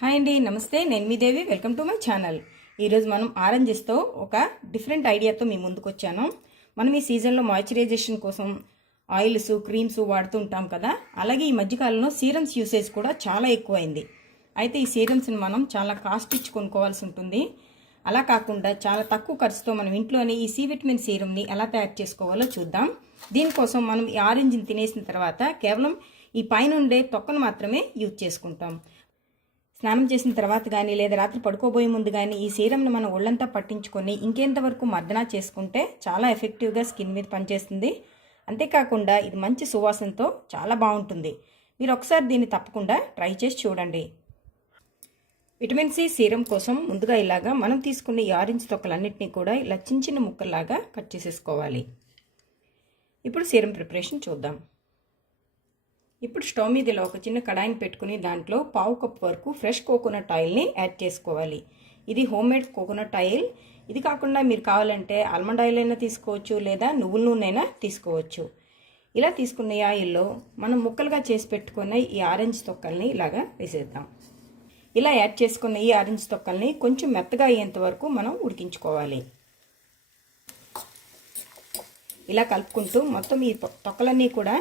Hi అండి నమస్తే. నేను మీ Devi. Welcome to my channel. ఈరోజు మనం ఆరెంజెస్తో ఒక డిఫరెంట్ ఐడియాతో మీ ముందుకు వచ్చాను మనం ఈ సీజన్లో మాయిశ్చరైజేషన్ కోసం ఆయిల్స్ క్రీమ్స్ వాడుతూ ఉంటాం కదా. అలాగే ఈ మధ్యకాలంలో సీరమ్స్ యూసేజ్ కూడా చాలా ఎక్కువైంది. అయితే ఈ సీరమ్స్ని మనం చాలా కాస్ట్ ఇచ్చి కొనుక్కోవాల్సి ఉంటుంది. అలా కాకుండా చాలా తక్కువ ఖర్చుతో మనం ఇంట్లోనే ఈ సి విటమిన్ సీరమ్ని ఎలా తయారు చేసుకోవాలో చూద్దాం. దీనికోసం మనం ఈ ఆరెంజ్ని తినేసిన తర్వాత కేవలం ఈ పైన ఉండే తొక్కను మాత్రమే యూజ్ చేసుకుంటాం. స్నానం చేసిన తర్వాత కానీ లేదా రాత్రి పడుకోబోయే ముందు కానీ ఈ సీరంని మనం ఒళ్ళంతా పట్టించుకొని ఇంకెంతవరకు మర్దన చేసుకుంటే చాలా ఎఫెక్టివ్గా స్కిన్ మీద పనిచేస్తుంది. అంతేకాకుండా ఇది మంచి సువాసనతో చాలా బాగుంటుంది. మీరు ఒకసారి దీన్ని తప్పకుండా ట్రై చేసి చూడండి. విటమిన్ సి సీరం కోసం ముందుగా ఇలాగా మనం తీసుకున్న ఈ ఆరెంజ్ తొక్కలన్నింటినీ కూడా ఇలా చిన్న చిన్న ముక్కల్లాగా కట్ చేసేసుకోవాలి. ఇప్పుడు సీరం ప్రిపరేషన్ చూద్దాం. ఇప్పుడు స్టవ్ మీద ఇలా ఒక చిన్న కడాయిని పెట్టుకుని దాంట్లో పావు కప్ వరకు ఫ్రెష్ కోకోనట్ ఆయిల్ని యాడ్ చేసుకోవాలి. ఇది హోమ్ మేడ్ కోకోనట్ ఆయిల్. ఇది కాకుండా మీరు కావాలంటే ఆల్మండ్ ఆయిల్ అయినా తీసుకోవచ్చు లేదా నువ్వుల నూనె అయినా తీసుకోవచ్చు. ఇలా తీసుకున్న ఈ ఆయిల్లో మనం ముక్కలుగా చేసి పెట్టుకున్న ఈ ఆరెంజ్ తొక్కల్ని ఇలాగా వేసేద్దాం. ఇలా యాడ్ చేసుకున్న ఈ ఆరెంజ్ తొక్కల్ని కొంచెం మెత్తగా అయ్యేంత వరకు మనం ఉడికించుకోవాలి. ఇలా కలుపుకుంటూ మొత్తం ఈ తొక్కలన్నీ కూడా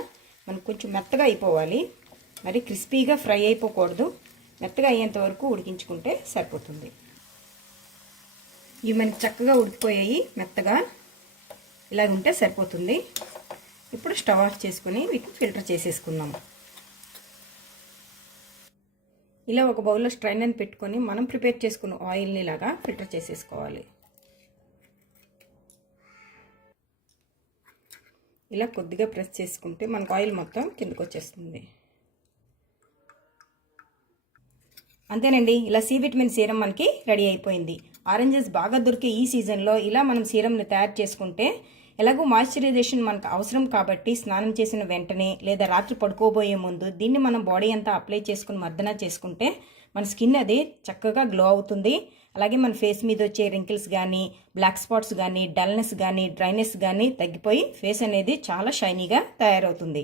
మనకు కొంచెం మెత్తగా అయిపోవాలి. మరి క్రిస్పీగా ఫ్రై అయిపోకూడదు. మెత్తగా అయ్యేంత వరకు ఉడికించుకుంటే సరిపోతుంది. ఇవి మనకి చక్కగా ఉడికిపోయాయి మెత్తగా. ఇలా ఉంటే సరిపోతుంది. ఇప్పుడు స్టవ్ ఆఫ్ చేసుకుని వీటిని ఫిల్టర్ చేసేసుకుందాం. ఇలా ఒక బౌల్లో స్ట్రైనర్ పెట్టుకొని మనం ప్రిపేర్ చేసుకున్న ఆయిల్ని ఇలాగా ఫిల్టర్ చేసేసుకోవాలి. ఇలా కొద్దిగా ప్రెస్ చేసుకుంటే మనకు ఆయిల్ మొత్తం కిందకు వచ్చేస్తుంది అంతేనండి ఇలా సి విటమిన్ సీరం మనకి రెడీ అయిపోయింది. ఆరెంజెస్ బాగా దొరికే ఈ సీజన్లో ఇలా మనం సీరంని తయారు చేసుకుంటే ఎలాగో మాయిశ్చరైజేషన్ మనకు అవసరం కాబట్టి స్నానం చేసిన వెంటనే లేదా రాత్రి పడుకోబోయే ముందు దీన్ని మనం బాడీ అంతా అప్లై చేసుకుని మర్దన చేసుకుంటే మన స్కిన్ అది చక్కగా గ్లో అవుతుంది. అలాగే మన ఫేస్ మీద వచ్చే రింకిల్స్ కానీ బ్లాక్ స్పాట్స్ కానీ డల్నెస్ కానీ డ్రైనెస్ కానీ తగ్గిపోయి ఫేస్ అనేది చాలా షైనీగా తయారవుతుంది.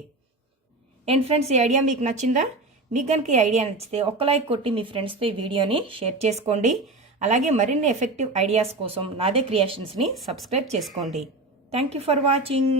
అండ్ ఫ్రెండ్స్ ఈ ఐడియా మీకు నచ్చిందా? మీకు కనుక ఈ ఐడియా నచ్చితే ఒక్క లైక్ కొట్టి మీ ఫ్రెండ్స్తో ఈ వీడియోని షేర్ చేసుకోండి. అలాగే మరిన్ని ఎఫెక్టివ్ ఐడియాస్ కోసం నాదే క్రియేషన్స్ని సబ్స్క్రైబ్ చేసుకోండి. Thank you for watching